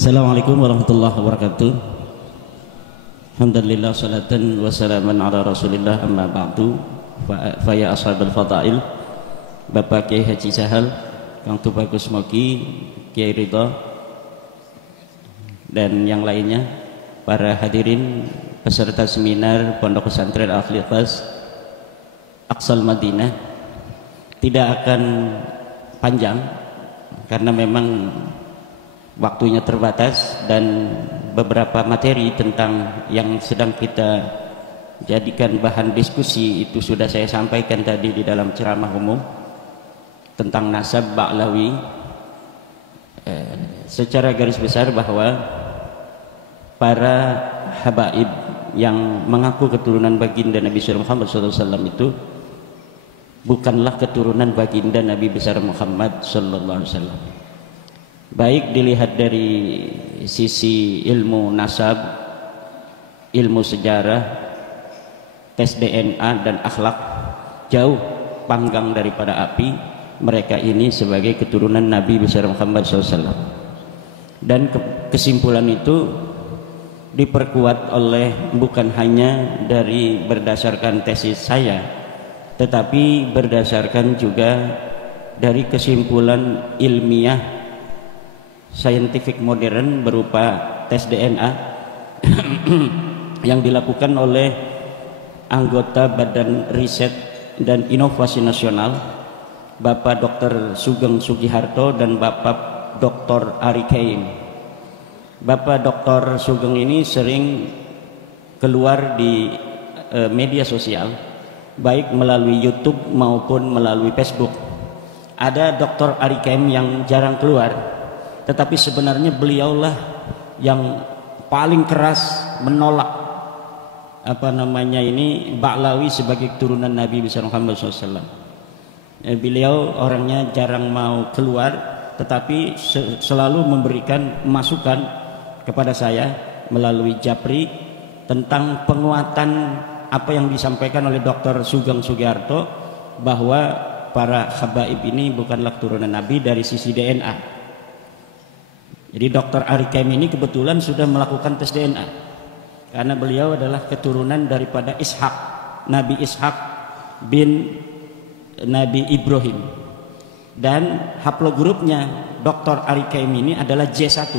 Assalamualaikum warahmatullahi wabarakatuh. Alhamdulillah salatan wa salaman ala rasulillah amma ba'du. Fa ya ashabul fadail, Bapak Kiai Haji Sahal, Kang Tubagus Moki, Kiai Ridho, dan yang lainnya, para hadirin peserta seminar Pondok Pesantren Al-Ikhlas Aqsal Madinah. Tidak akan panjang karena memang waktunya terbatas dan beberapa materi tentang yang sedang kita jadikan bahan diskusi itu sudah saya sampaikan tadi di dalam ceramah umum tentang nasab Ba'lawi. Secara garis besar bahwa para habaib yang mengaku keturunan baginda Nabi besar Muhammad SAW itu bukanlah keturunan baginda Nabi besar Muhammad SAW. Baik dilihat dari sisi ilmu nasab, ilmu sejarah, tes DNA dan akhlak, jauh panggang daripada api mereka ini sebagai keturunan Nabi besar Muhammad SAW. Dan kesimpulan itu diperkuat oleh bukan hanya dari berdasarkan tesis saya, tetapi berdasarkan juga dari kesimpulan ilmiah scientific modern berupa tes DNA yang dilakukan oleh anggota Badan Riset dan Inovasi Nasional Bapak Dr. Sugeng Sugiharto dan Bapak Dr. Ari Kaim. Bapak Dr. Sugeng ini sering keluar di media sosial baik melalui YouTube maupun melalui Facebook. Ada Dr. Ari Kaim yang jarang keluar, tetapi sebenarnya beliaulah yang paling keras menolak Ba'lawi sebagai keturunan Nabi besar Muhammad SAW. Beliau orangnya jarang mau keluar, tetapi selalu memberikan masukan kepada saya melalui Japri tentang penguatan apa yang disampaikan oleh Dr. Sugeng Sugiharto bahwa para habaib ini bukanlah keturunan Nabi dari sisi DNA. Jadi Dr. Ari Kaim ini kebetulan sudah melakukan tes DNA karena beliau adalah keturunan daripada Ishak, Nabi Ishak bin Nabi Ibrahim, dan haplogrupnya Dr. Ari Kaim ini adalah J1.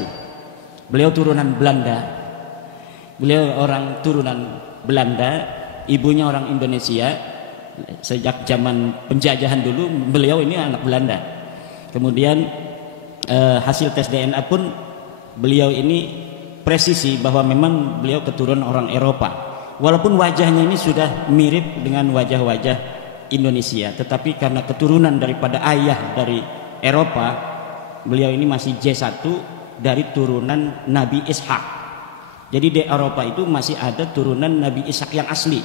Beliau turunan Belanda, beliau orang turunan Belanda, ibunya orang Indonesia. Sejak zaman penjajahan dulu beliau ini anak Belanda. Kemudian hasil tes DNA pun beliau ini presisi bahwa memang beliau keturunan orang Eropa, walaupun wajahnya ini sudah mirip dengan wajah-wajah Indonesia, tetapi karena keturunan daripada ayah dari Eropa, beliau ini masih J1 dari turunan Nabi Ishak. Jadi di Eropa itu masih ada turunan Nabi Ishak yang asli.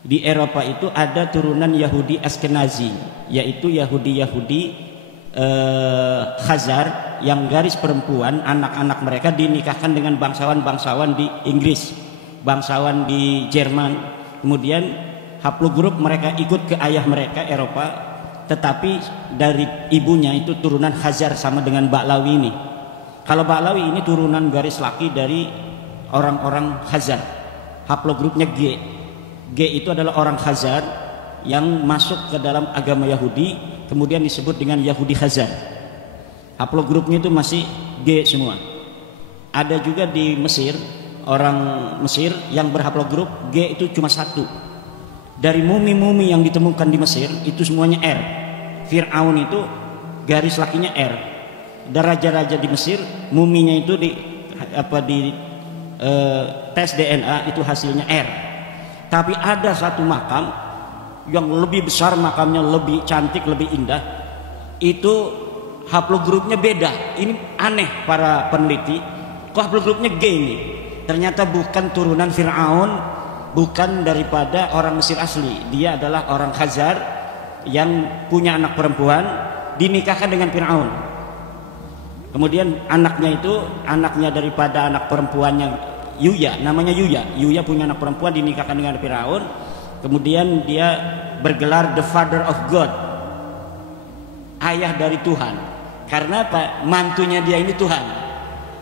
Di Eropa itu ada turunan Yahudi Askenazi, yaitu Yahudi Khazar yang garis perempuan, anak-anak mereka dinikahkan dengan bangsawan-bangsawan di Inggris, bangsawan di Jerman. Kemudian haplogrup mereka ikut ke ayah mereka Eropa, tetapi dari ibunya itu turunan Khazar sama dengan Ba'lawi ini. Kalau Ba'lawi ini turunan garis laki dari orang-orang Khazar, haplogrupnya G. G itu adalah orang Khazar yang masuk ke dalam agama Yahudi, kemudian disebut dengan Yahudi Khazar. Haplogrupnya itu masih G semua. Ada juga di Mesir, orang Mesir yang berhaplogrup G itu cuma satu. Dari mumi-mumi yang ditemukan di Mesir itu semuanya R. Fir'aun itu garis lakinya R. Dan raja-raja di Mesir muminya itu di tes DNA itu hasilnya R. Tapi ada satu makam yang lebih besar, makamnya lebih cantik, lebih indah, itu haplogrupnya beda. Ini aneh para peneliti, kok haplogrupnya G ini? Ternyata bukan turunan Fir'aun, bukan daripada orang Mesir asli. Dia adalah orang Khazar yang punya anak perempuan, dinikahkan dengan Fir'aun. Kemudian anaknya itu, anaknya daripada anak perempuannya Yuya, namanya Yuya. Yuya punya anak perempuan, dinikahkan dengan Fir'aun. Kemudian dia bergelar the father of God, ayah dari Tuhan. Karena apa? Mantunya dia ini Tuhan.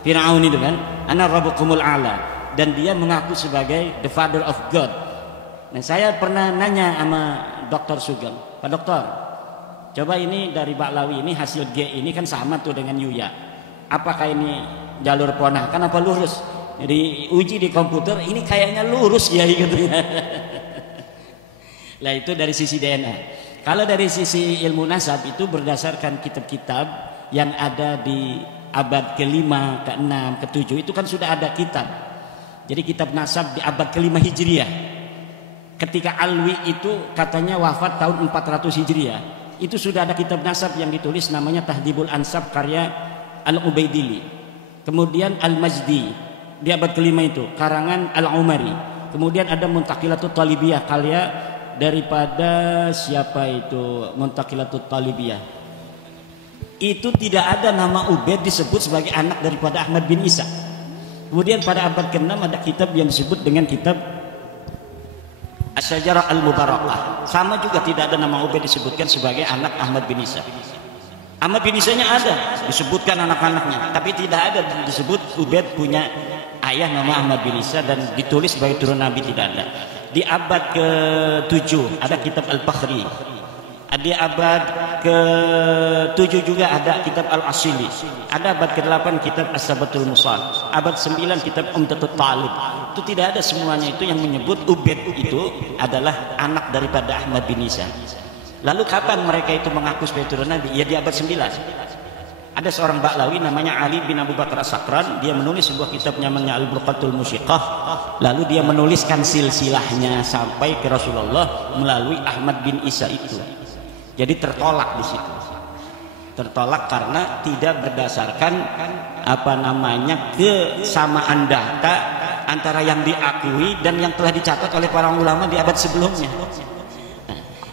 Firaun itu kan, ana rabbukumul a'la, dan dia mengaku sebagai the father of God. Nah, saya pernah nanya sama Dr. Sugeng, Pak Dokter, coba ini dari Ba'lawi ini hasil G ini kan sama tuh dengan Yuya, apakah ini jalur ponakan apa lurus? Jadi uji di komputer ini kayaknya lurus ya gitu ya. Lah itu dari sisi DNA. Kalau dari sisi ilmu nasab itu berdasarkan kitab-kitab yang ada di abad ke-5, ke-6, ke-7 itu kan sudah ada kitab. Jadi kitab nasab di abad ke-5 Hijriah. Ketika Alwi itu katanya wafat tahun 400 Hijriah, itu sudah ada kitab nasab yang ditulis namanya Tahdhibul Ansab karya Al-Ubaidili. Kemudian Al-Majdi di abad ke-5 itu karangan Al-Umari. Kemudian ada Muntaqilatut Talibiyah karya daripada siapa itu, Muntaqilatut Talibiyah. Itu tidak ada nama Ubaid disebut sebagai anak daripada Ahmad bin Isa. Kemudian pada abad ke-6 ada kitab yang disebut dengan kitab Asy-Syajarah Al-Mubarakah. Sama juga tidak ada nama Ubaid disebutkan sebagai anak Ahmad bin Isa. Ahmad bin Isa-nya ada disebutkan anak-anaknya, tapi tidak ada disebut Ubaid punya ayah nama Ahmad bin Isa dan ditulis sebagai turun Nabi, tidak ada. Di abad ke-7 ada kitab Al-Fakhri. Di abad ke-7 juga ada kitab Al-Asili. Ada abad ke-8 kitab As-Sabatul Musal. Abad 9 kitab Umdatut Talib. Itu tidak ada semuanya itu yang menyebut Ubaid itu adalah anak daripada Ahmad bin Isa. Lalu kapan mereka itu mengaku sebagai turun Nabi? Ya di abad 9. Ada seorang Ba'lawi namanya Ali bin Abu Bakar As-Sakran, dia menulis sebuah kitab namanya Al-Burqatul Musyiqah, lalu dia menuliskan silsilahnya sampai ke Rasulullah melalui Ahmad bin Isa itu. Jadi tertolak di situ. Tertolak karena tidak berdasarkan apa namanya kesamaan data antara yang diakui dan yang telah dicatat oleh para ulama di abad sebelumnya.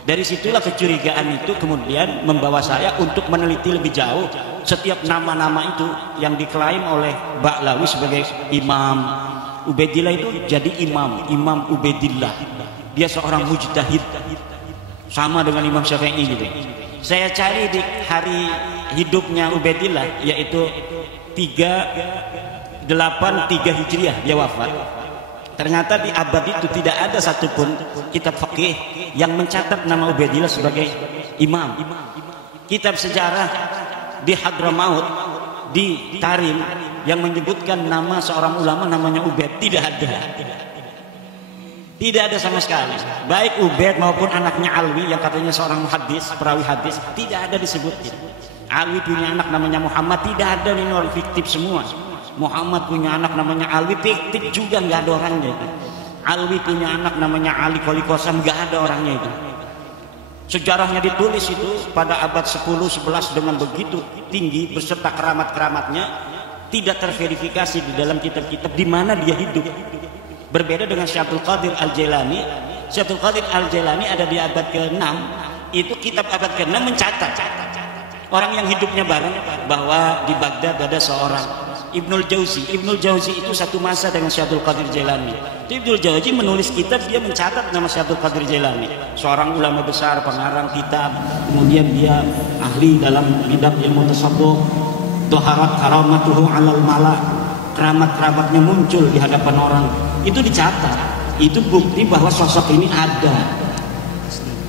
Dari situlah kecurigaan itu kemudian membawa saya untuk meneliti lebih jauh setiap nama-nama itu yang diklaim oleh Ba'lawi sebagai imam. Ubaidillah itu jadi Imam Ubaidillah. Dia seorang mujtahid sama dengan Imam Syafi'i gitu. Saya cari di hari hidupnya Ubaidillah yaitu 383 Hijriah dia wafat. Ternyata di abad itu tidak ada satupun kitab fikih yang mencatat nama Ubaidillah sebagai imam. Kitab sejarah di Hadramaut, di Tarim yang menyebutkan nama seorang ulama namanya Ubaid tidak ada. Tidak ada sama sekali. Baik Ubaid maupun anaknya Alwi yang katanya seorang hadis, perawi hadis, tidak ada disebutkan. Alwi punya anak namanya Muhammad, tidak ada, ini orang fiktif semua. Muhammad punya anak namanya Alwi, fiktif juga, nggak ada orangnya itu. Alwi punya anak namanya Ali Qoli Qasam, nggak ada orangnya itu. Sejarahnya ditulis itu pada abad 10-11 dengan begitu tinggi beserta keramat-keramatnya, tidak terverifikasi di dalam kitab-kitab di mana dia hidup. Berbeda dengan Syaikhul Qadir Al-Jailani. Syaikhul Qadir Al-Jailani ada di abad ke-6, itu kitab abad ke-6 mencatat orang yang hidupnya bareng bahwa di Baghdad ada seorang Ibnul Jauzi. Ibnul Jauzi itu satu masa dengan Syaikhul Qadir Jailani. Ibnul Jauzi menulis kitab, dia mencatat nama Syaikhul Qadir Jailani, seorang ulama besar, pengarang kitab. Kemudian dia ahli dalam bidang ilmu tasawuf. Doharat karamatuhu alal mala, keramat-keramatnya muncul di hadapan orang. Itu dicatat. Itu bukti bahwa sosok ini ada.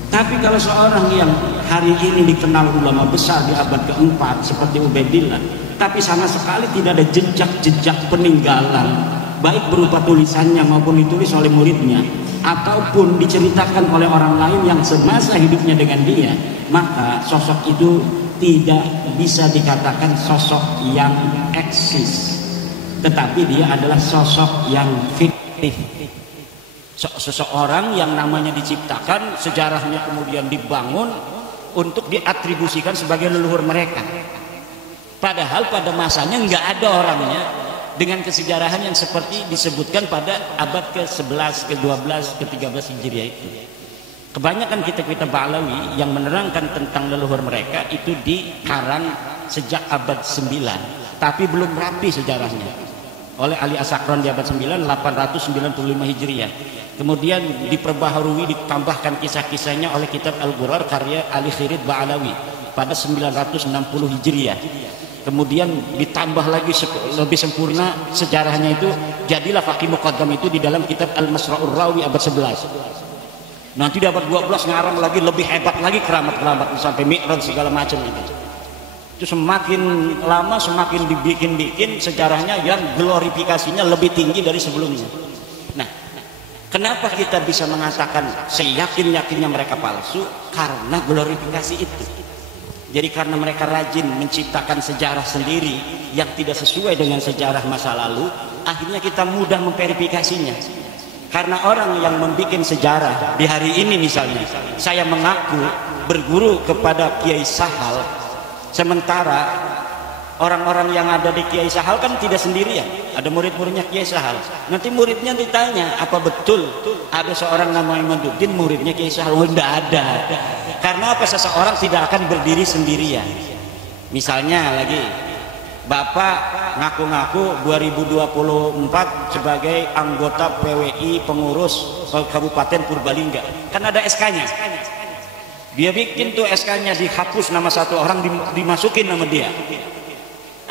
Tapi kalau seorang yang hari ini dikenal ulama besar di abad keempat seperti Ubaidillah, tapi sama sekali tidak ada jejak-jejak peninggalan, baik berupa tulisannya maupun ditulis oleh muridnya, ataupun diceritakan oleh orang lain yang semasa hidupnya dengan dia, maka sosok itu tidak bisa dikatakan sosok yang eksis, tetapi dia adalah sosok yang fiktif. Seseorang yang namanya diciptakan, sejarahnya kemudian dibangun untuk diatribusikan sebagai leluhur mereka. Padahal pada masanya nggak ada orangnya dengan kesejarahan yang seperti disebutkan pada abad ke-11, ke-12, ke-13 Hijriah itu. Kebanyakan kitab-kitab Ba'lawi yang menerangkan tentang leluhur mereka itu dikarang sejak abad 9, tapi belum rapi sejarahnya oleh Ali As-Sakran di abad 9, 895 Hijriah. Kemudian diperbaharui, ditambahkan kisah-kisahnya oleh kitab Al-Ghurar karya Ali Khirid Ba'lawi pada 960 Hijriah. kemudian ditambah lagi lebih sempurna sejarahnya itu, jadilah Faqih Muqaddam itu di dalam kitab Al-Masra'ur Rawi abad 11. Nanti di abad 12 ngarang lagi lebih hebat lagi keramat-keramat sampai Mi'raj segala macam itu semakin lama semakin dibikin sejarahnya yang glorifikasinya lebih tinggi dari sebelumnya. Nah, kenapa kita bisa mengatakan seyakin-yakinnya mereka palsu? Karena glorifikasi itu. Jadi karena mereka rajin menciptakan sejarah sendiri yang tidak sesuai dengan sejarah masa lalu, akhirnya kita mudah memverifikasinya. Karena orang yang membuat sejarah di hari ini, misalnya saya mengaku berguru kepada Kiai Sahal, sementara orang-orang yang ada di Kiai Sahal kan tidak sendirian, ada murid-muridnya Kiai Sahal. Nanti muridnya ditanya, apa betul ada seorang namanya Imaduddin muridnya Kiai Sahal? Oh, tidak ada. Karena apa? Seseorang tidak akan berdiri sendirian. Misalnya lagi, Bapak ngaku-ngaku 2024 sebagai anggota PWI pengurus Kabupaten Purbalingga, kan ada SK-nya. Dia bikin tuh SK-nya, dihapus nama satu orang, dimasukin nama dia.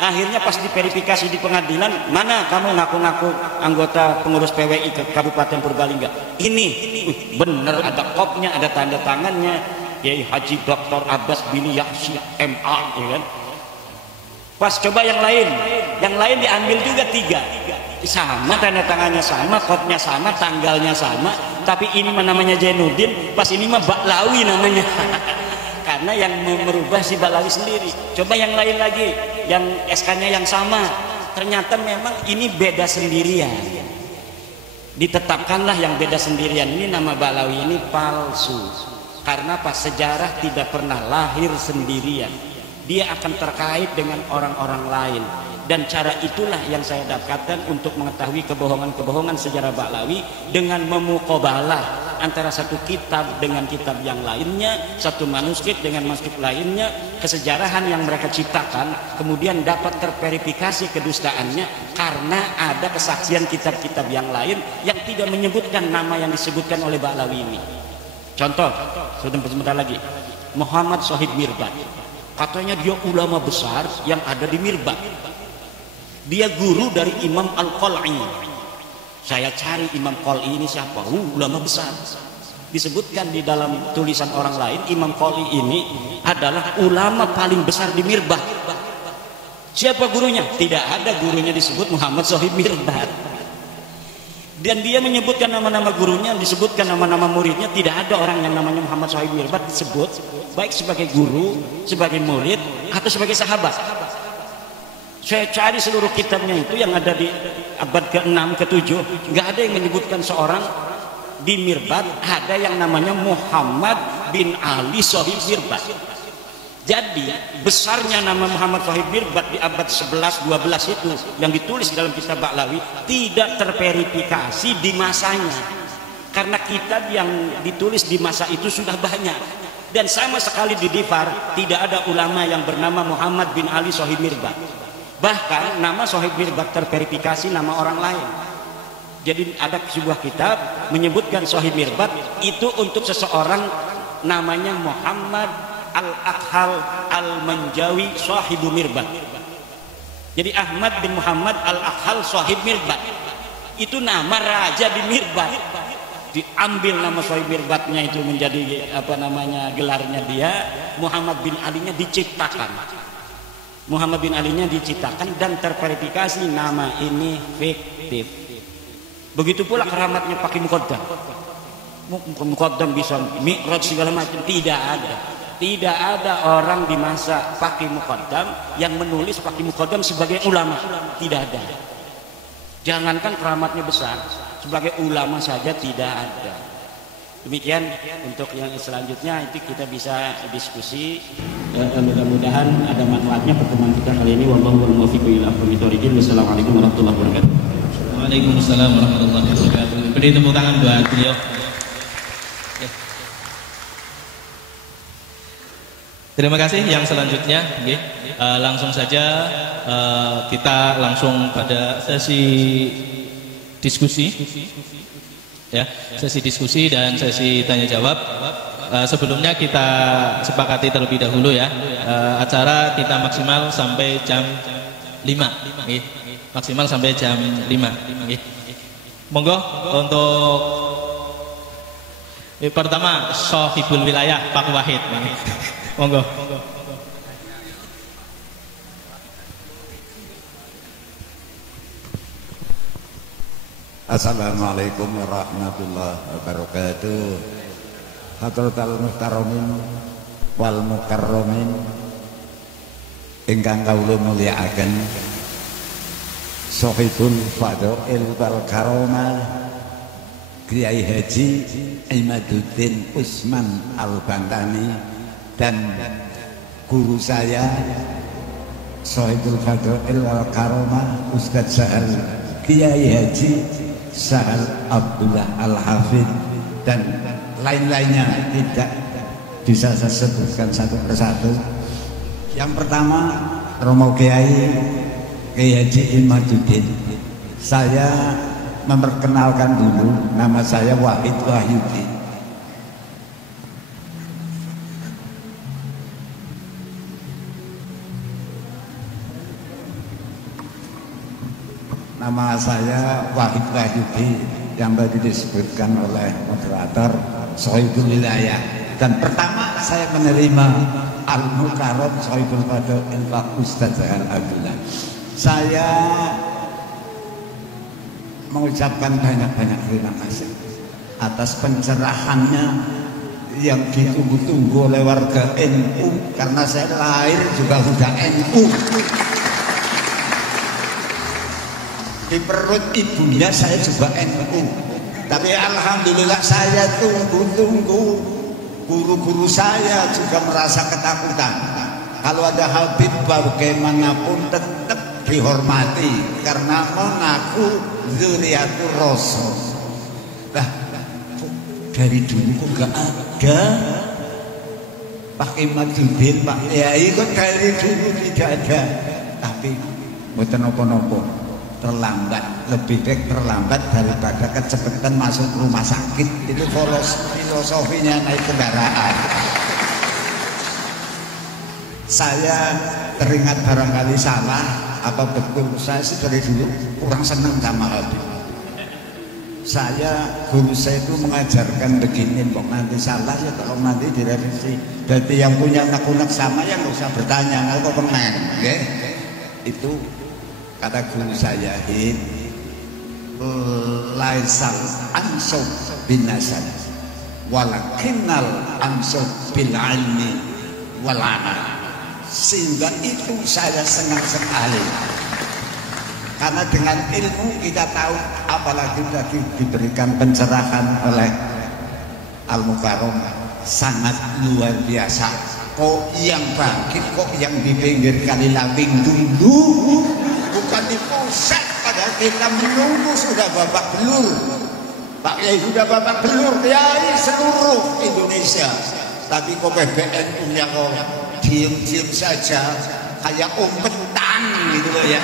Akhirnya pas diverifikasi di pengadilan, mana kamu ngaku-ngaku anggota pengurus PWI ke Kabupaten Purbalingga? Ini bener, ada kopnya, ada tanda tangannya, Kiai Haji Dr. Abbas bin Yahsi MA, ya kan? Pas coba yang lain diambil juga 3, sama tanda tangannya sama, kopnya sama, tanggalnya sama, tapi ini mah namanya Jainuddin, pas ini mah Baklawi namanya. Karena yang merubah si Baklawi sendiri. Coba yang lain lagi, yang SK-nya yang sama, ternyata memang ini beda sendirian. Ditetapkanlah yang beda sendirian, ini nama Baklawi ini palsu. Karena pas sejarah tidak pernah lahir sendirian, dia akan terkait dengan orang-orang lain. Dan cara itulah yang saya dapatkan untuk mengetahui kebohongan-kebohongan sejarah Baklawi dengan memuqabalah antara satu kitab dengan kitab yang lainnya, satu manuskrip dengan manuskrip lainnya, kesejarahan yang mereka ciptakan kemudian dapat terverifikasi kedustaannya karena ada kesaksian kitab-kitab yang lain yang tidak menyebutkan nama yang disebutkan oleh Baklawi ini. Contoh, sebentar lagi, Muhammad Shahid Mirbad, katanya dia ulama besar yang ada di Mirbad. Dia guru dari Imam Al-Qal'i. Saya cari Imam Qal'i ini siapa? Ulama besar. Disebutkan di dalam tulisan orang lain, Imam Qal'i ini adalah ulama paling besar di Mirbad. Siapa gurunya? Tidak ada gurunya disebut Muhammad Shahid Mirbad. Dan dia menyebutkan nama-nama gurunya, disebutkan nama-nama muridnya. Tidak ada orang yang namanya Muhammad Shahid Mirbad disebut, baik sebagai guru, sebagai murid, atau sebagai sahabat. Saya cari seluruh kitabnya itu yang ada di abad ke-6, ke-7, nggak ada yang menyebutkan seorang di Mirbad ada yang namanya Muhammad bin Ali Shahid Mirbad. Jadi besarnya nama Muhammad Shahid Mirbad di abad 11-12 itu yang ditulis dalam kitab Baklawi tidak terverifikasi di masanya, karena kitab yang ditulis di masa itu sudah banyak dan sama sekali di Difar tidak ada ulama yang bernama Muhammad bin Ali Shahid Mirbad. Bahkan nama Shahid Mirbad terverifikasi nama orang lain. Jadi ada sebuah kitab menyebutkan Shahid Mirbad itu untuk seseorang namanya Muhammad Al-Akhal Al-Manjawi Shahibu Mirbad. Jadi Ahmad bin Muhammad Al-Akhal Shahid Mirbad itu nama raja di Mirbad. Diambil nama Shahid Mirbadnya itu menjadi apa namanya gelarnya dia. Muhammad bin Ali-nya diciptakan. Muhammad bin Ali-nya diciptakan dan terverifikasi nama ini fiktif. Begitu pula keramatnya Faqih Muqaddam. Muqaddam bisa Mi'raj segala macam, tidak ada. Tidak ada orang di masa Faqih Muqaddam yang menulis Faqih Muqaddam sebagai ulama, tidak ada. Jangankan keramatnya besar, sebagai ulama saja tidak ada. Demikian untuk yang selanjutnya itu kita bisa diskusi. Mudah-mudahan ada manfaatnya pertemuan kita kali ini. Wallahu muwaffiq ila aqwamit thoriqin. Wassalamualaikum warahmatullahi wabarakatuh. Waalaikumsalam warahmatullahi wabarakatuh. Beri tepuk tangan buat beliau. Terima kasih. Yang selanjutnya, langsung saja kita langsung pada sesi diskusi. Ya, sesi diskusi dan sesi tanya jawab. sebelumnya kita sepakati terlebih dahulu ya, acara kita maksimal sampai jam 5, maksimal sampai jam 5. Monggo untuk pertama Sohibul Wilayah Pak Wahid, monggo. Assalamualaikum warahmatullahi wabarakatuh. Hadratul muhtaramin wal mukarramin ingkang kawula mulyakaken, Sohibul Fadail wal Karomah Kiai Haji Imaduddin Usman Al-Bantani dan guru saya Sohibul Fadail wal Karomah Ustadz Sahal Kiai Haji Sahal Abdullah Al-Hafid dan lain-lainnya tidak bisa saya sebutkan satu persatu. Yang pertama Romo Kiai Haji Imaduddin, saya memperkenalkan dulu, nama saya Wahid Wahyudi. Nama saya Wahid Wahyudi yang tadi disebutkan oleh moderator Sohibul Wilayah. Dan pertama saya menerima Al-Mukarram Sohibul Fadail Pak Ustadz Zahal Abdullah. Saya mengucapkan banyak-banyak terima kasih atas pencerahannya yang ditunggu-tunggu oleh warga NU, karena saya lahir juga sudah NU. Di perut ibunya saya juga NU, tapi alhamdulillah saya tunggu-tunggu guru-guru saya juga merasa ketakutan. Kalau ada Habib bagaimanapun tetap dihormati karena mengaku zuriatul Rasul. Nah, dari dulu kok gak ada Pak Imaduddin, Pak Yai, kok dari dulu tidak ada. Tapi mboten napa-napa, terlambat, lebih baik terlambat daripada kecepatan masuk rumah sakit. Itu filosofinya naik kendaraan. Saya teringat barangkali salah, apa betul saya sih dari dulu kurang senang sama Habib. Guru saya itu mengajarkan begini, kok nanti salah ya tolong nanti direvisi. Jadi yang punya anak-anak sama yang nggak usah bertanya, nggak pengen, okay? Itu kata guru saya, laisal ansub bin nasab walakinnal ansub bil ilmi wal amal. Sehingga itu saya senang sekali, karena dengan ilmu kita tahu, apalagi tadi diberikan pencerahan oleh Al-Mukarram sangat luar biasa. Kok yang bangkit, kok yang di pinggir kali Laping dulu, bukan di pusat, padahal kita menunggu sudah babak belur. Pak Yai sudah babak belur, Yai seluruh Indonesia, tapi kok PBNU-nya kok diem-diem saja kayak umpetan gitu loh ya.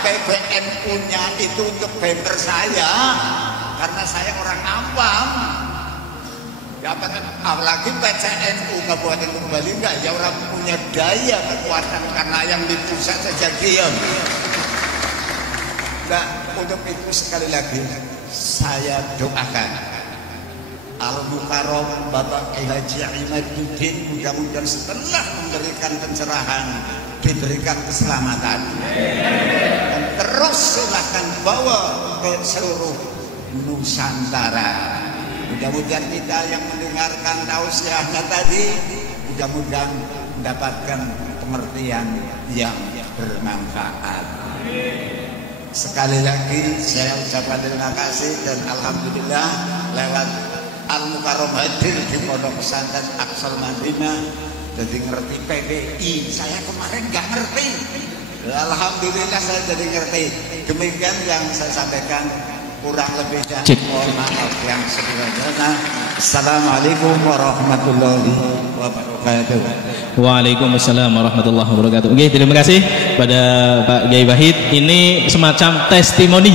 PBNU-nya itu untuk bemper saya, karena saya orang awam. Ya apalagi PCNU Kabupaten Purbalingga ya orang punya daya kekuatan, karena yang di pusat saja diam. Nah, untuk itu sekali lagi saya doakan Al-Mukarram Bapak Haji Imaduddin, mudah-mudahan setelah memberikan pencerahan diberikan keselamatan, dan terus silahkan bawa ke seluruh Nusantara. Mudah-mudahan kita yang mendengarkan tausiahnya tadi mudah-mudahan mendapatkan pengertian yang bermanfaat. Sekali lagi saya ucapkan terima kasih, dan alhamdulillah lewat Al-Mukarram hadir di Pondok Pesantren Aqsal Madinah, jadi ngerti PBI. Saya kemarin nggak ngerti, alhamdulillah saya jadi ngerti. Demikian yang saya sampaikan, kurang lebih dan mohon maaf yang sebelumnya. Assalamualaikum warahmatullahi wabarakatuh. Waalaikumsalam warahmatullahi wabarakatuh. Oke, terima kasih pada Pak Kiai Wahid. Ini semacam testimoni.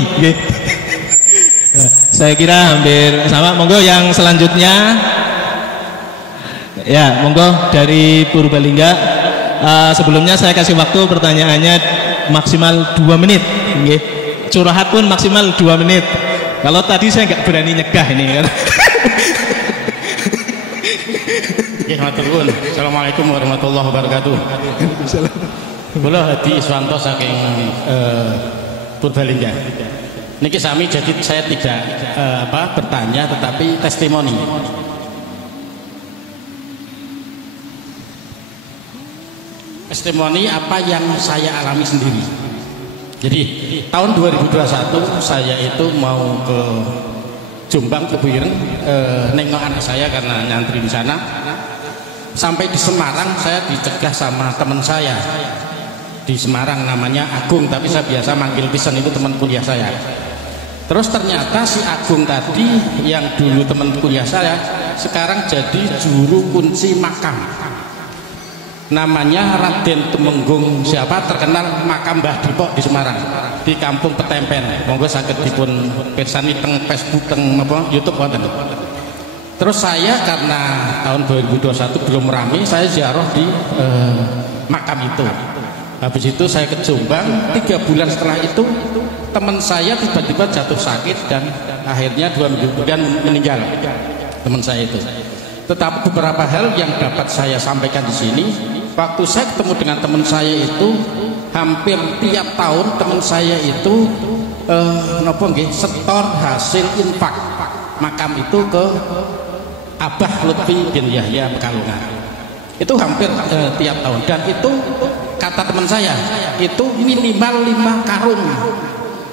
Saya kira hampir sama. Monggo yang selanjutnya. Ya, monggo dari Purbalingga. Sebelumnya saya kasih waktu pertanyaannya maksimal 2 menit. Nggih. Curhat pun maksimal 2 menit. Kalau tadi saya nggak berani nyegah ini kan. Assalamualaikum warahmatullahi wabarakatuh. Kula Hadi Iswanto saking Purbalingga. Niki sami, jadi saya tidak bertanya tetapi testimoni. Testimoni apa yang saya alami sendiri. Jadi tahun 2021 saya itu mau ke Jombang, ke Buyren, nengok anak saya karena nyantri di sana. Sampai di Semarang saya dicegah sama teman saya di Semarang, namanya Agung, tapi saya biasa manggil pisan, itu teman kuliah saya. Terus ternyata si Agung tadi yang dulu teman kuliah saya sekarang jadi juru kunci makam. Namanya Raden Tumenggung, siapa terkenal makam Mbah Dipok di Semarang, di Kampung Petempen. Monggo saged dipun pirsani teng Facebook, teng YouTube wonten. Terus saya karena tahun 2021 belum rame, saya ziarah di makam itu. Habis itu saya ke Jombang, 3 bulan setelah itu teman saya tiba-tiba jatuh sakit dan akhirnya 2 minggu kemudian meninggal teman saya itu. Tetapi beberapa hal yang dapat saya sampaikan di sini, waktu saya ketemu dengan teman saya itu hampir tiap tahun teman saya itu setor hasil infak makam itu ke Abah Lutfi bin Yahya Pekalongan. Itu hampir tiap tahun, dan itu kata teman saya itu minimal 5 karung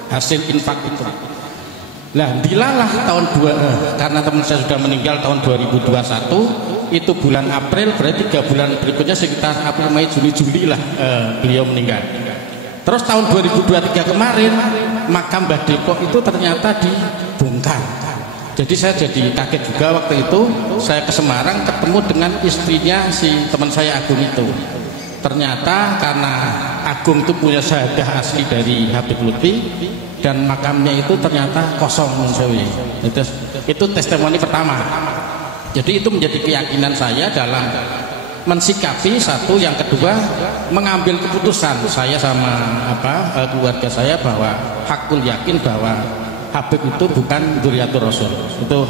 hasil infak itu. Nah, dilalah tahun karena teman saya sudah meninggal tahun 2021, itu bulan April, berarti 3 bulan berikutnya sekitar April, Mei, Juni, Juli lah beliau meninggal. Terus tahun 2023 kemarin makam Mbah Depok itu ternyata dibongkar. Jadi saya jadi kaget juga waktu itu. Saya ke Semarang ketemu dengan istrinya si teman saya Agung itu. Ternyata karena Agung itu punya syahadah asli dari Habib Lutfi, dan makamnya itu ternyata kosong. Itu testimoni pertama. Jadi itu menjadi keyakinan saya dalam mensikapi satu. Yang kedua, mengambil keputusan saya sama keluarga saya bahwa hakul yakin bahwa Habib itu bukan dzurriyyatur Rasul. Itu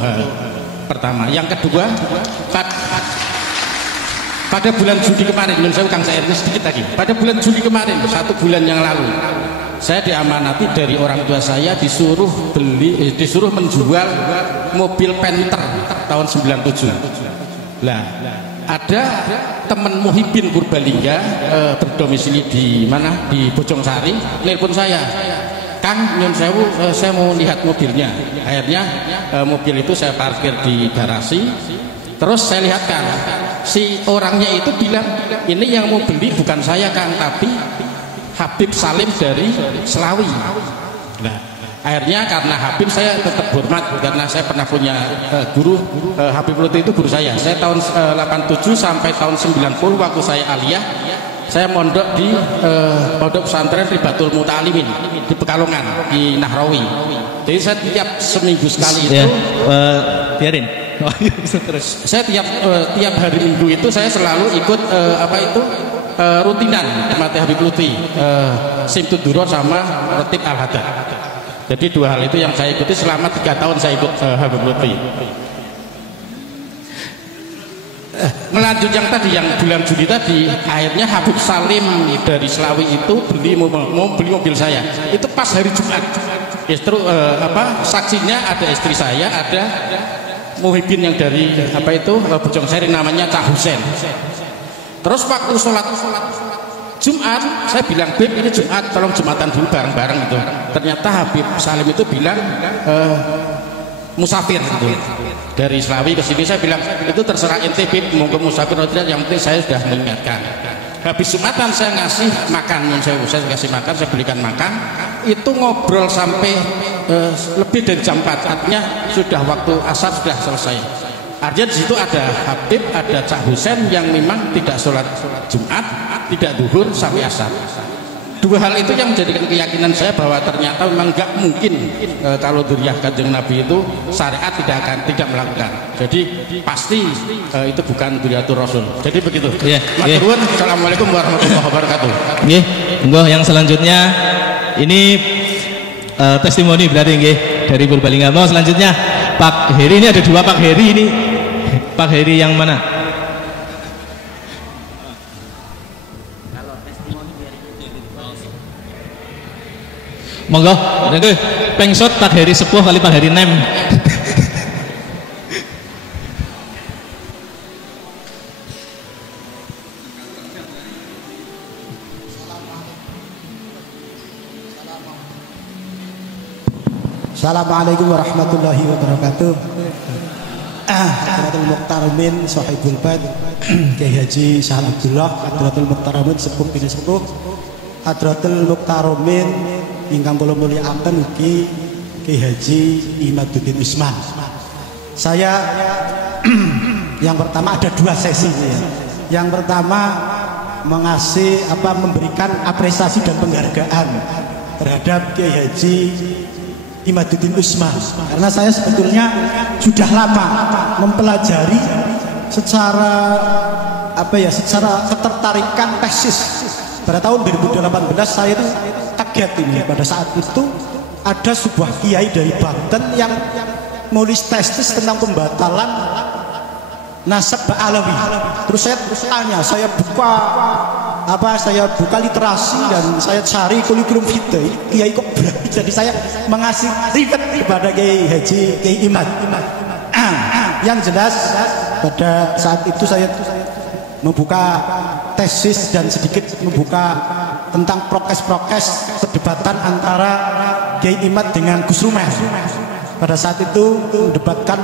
pertama. Yang kedua, pada bulan Juli kemarin, saya Kang Sair sedikit lagi. Pada bulan Juli kemarin, 1 bulan yang lalu, saya diamanati dari orang tua saya disuruh menjual mobil Panther tahun 97. Lah, ada teman Muhyiddin Purbalingga berdomisili di mana? Di Bojongsari, nelpon saya. Kang, nyun sewu, saya mau lihat mobilnya. Akhirnya mobil itu saya parkir di garasi. Terus saya lihatkan, si orangnya itu bilang, ini yang mau beli bukan saya Kang, tapi Habib Salim dari Selawi. Nah, akhirnya karena Habib saya tetap hormat, karena saya pernah punya guru, Habib Lutfi itu guru saya. Saya tahun 87 sampai tahun 90 waktu saya aliyah, saya mondok di pondok pesantren Ribatul Muta'alimin di Pekalongan, di Nahrawi. Jadi saya tiap seminggu sekali itu biarin. Saya tiap hari Minggu itu saya selalu ikut rutinan mati Habib Lutfi, Simtud Duror sama Ratib Al-Hadad. Jadi 2 hal itu yang saya ikuti selama 3 tahun saya ikut Habib Lutfi. Melanjut yang tadi, yang bulan Juli tadi, akhirnya Habib Salim dari Selawi itu mau beli mobil saya. Itu pas hari Jumat. Justru saksinya ada istri saya, ada Muhyiddin yang dari Bojongsari, namanya Cak Husen. Terus waktu sholat Jumat, saya bilang, Beb, ini Jumat, tolong Jumatan dulu bareng-bareng itu. Ternyata Habib Salim itu bilang musafir gitu. Dari Selawi ke sini, saya bilang itu terserah ente, Beb, mau ke musafir atau tidak, yang penting saya sudah mengingatkan. Habis Jumatan saya ngasih makan, saya kasih makan, saya belikan makan. Itu ngobrol sampai lebih dari jam 4, artinya sudah waktu asar sudah selesai. Artinya di situ ada Habib, ada Cak Husen yang memang tidak sholat Jumat, tidak duhur sampai asar. 2 Dua hal itu yang menjadikan keyakinan saya bahwa ternyata memang nggak mungkin kalau dzurriyyah Kanjeng Nabi itu syariat tidak melakukan. Jadi pasti itu bukan dzurriyyatur Rasul. Jadi begitu. Iya. Matur nuwun. Assalamualaikum warahmatullahi wabarakatuh. Nggih, monggo yang selanjutnya ini testimoni berarti nggih dari Purbalingga. Mau selanjutnya Pak Heri, ini ada dua Pak Heri ini. Pak Heri yang mana? Monggo, niku pengsot Pak Heri sepuh kali Pak Heri nem. Assalamualaikum warahmatullahi wabarakatuh. Hadratul Muqtaramin Sahibul Bait Kiai Haji Syah Abdullah, Hadratul Muqtaramin sepuh bini sepuh, Hadratul Muqtaramin ingkang kula mulyakaken ugi Kiai Haji Imaduddin Usman. Saya yang pertama ada dua sesi ya. Yang pertama memberikan apresiasi dan penghargaan terhadap Kiai Haji Imaduddin Usman, karena saya sebetulnya sudah lama mempelajari secara ketertarikan tesis. Pada tahun 2018 saya itu kaget ini, pada saat itu ada sebuah kiai dari Banten yang nulis tesis tentang pembatalan nasab Ba'alawi. Terus saya tanya, saya buka literasi dan saya cari kurikulum vitae kiai kok berani. Jadi saya mengasih rivet kepada Kiai Haji Kiai Imad. Yang jelas pada saat itu saya membuka tesis dan sedikit membuka tentang prokes-prokes perdebatan antara Kiai Imad dengan Gus Rumeh. Pada saat itu mendebatkan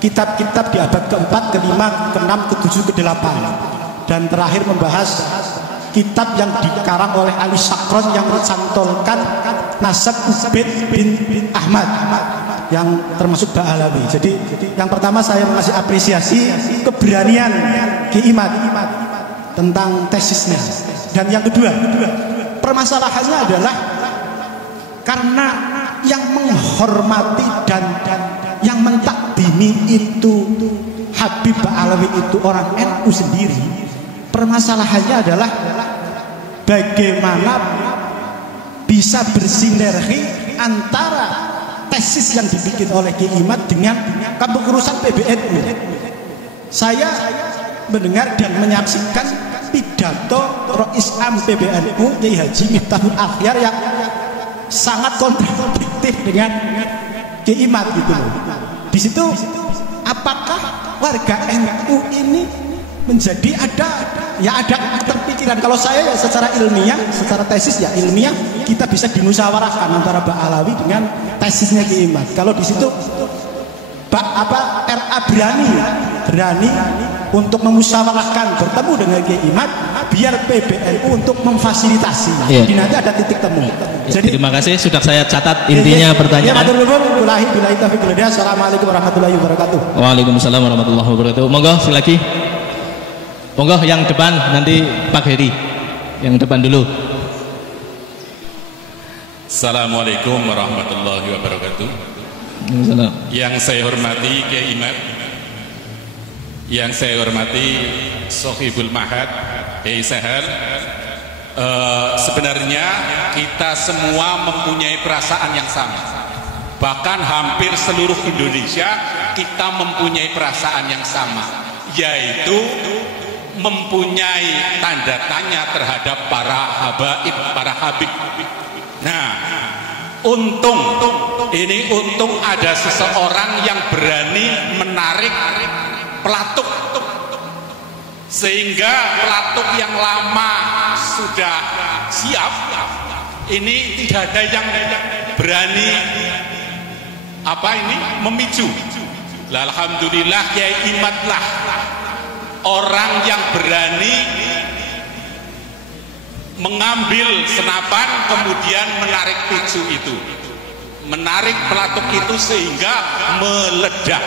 kitab-kitab di abad ke-4, ke-5, ke-6, ke-7, ke-8, dan terakhir membahas kitab yang dikarang oleh Ali Sakron yang mencantolkan nasab Ubaid bin Ahmad yang termasuk Ba'alawi. Jadi yang pertama saya mengasih apresiasi keberanian Kiai Imad tentang tesisnya. Dan yang kedua, permasalahannya adalah karena yang menghormati dan yang mentakdimi itu Habib Ba'alawi itu orang NU sendiri. Permasalahannya adalah bagaimana bisa bersinergi antara tesis yang dibikin oleh Kiai Imad dengan kepengurusan PBNU. Saya mendengar dan menyaksikan pidato Rais Am PBNU Kiai Haji Miftahul Akhyar yang sangat kontradiktif dengan Kiai Imad gitu loh. Di situ apakah warga NU ini menjadi ada terpikiran? Kalau saya ya secara ilmiah, secara tesis ya ilmiah, kita bisa dimusyawarahkan antara Ba'alawi dengan tesisnya Kiai Imad. Kalau di situ RA berani untuk memusyawarahkan bertemu dengan Kiai Imad biar PBNU untuk memfasilitasi. Iya. Jadi nanti ada titik temu. Jadi terima kasih, sudah saya catat intinya pertanyaan. Assalamualaikum warahmatullahi wabarakatuh. Waalaikumsalam warahmatullahi wabarakatuh. Monggo silakan. Monggo yang depan nanti Pak Heri. Yang depan dulu. Assalamualaikum warahmatullahi wabarakatuh. Yang saya hormati Kiai Imad, yang saya hormati Sohibul Mahad Kiai Sehal. Sebenarnya kita semua mempunyai perasaan yang sama. Bahkan hampir seluruh Indonesia kita mempunyai perasaan yang sama, yaitu mempunyai tanda tanya terhadap para habaib, para habib. Nah, untung ada seseorang yang berani menarik pelatuk, sehingga pelatuk yang lama sudah siap, ini tidak ada yang berani memicu. Alhamdulillah Kiai Imad lah orang yang berani mengambil senapan kemudian menarik picu itu, menarik pelatuk itu sehingga meledak.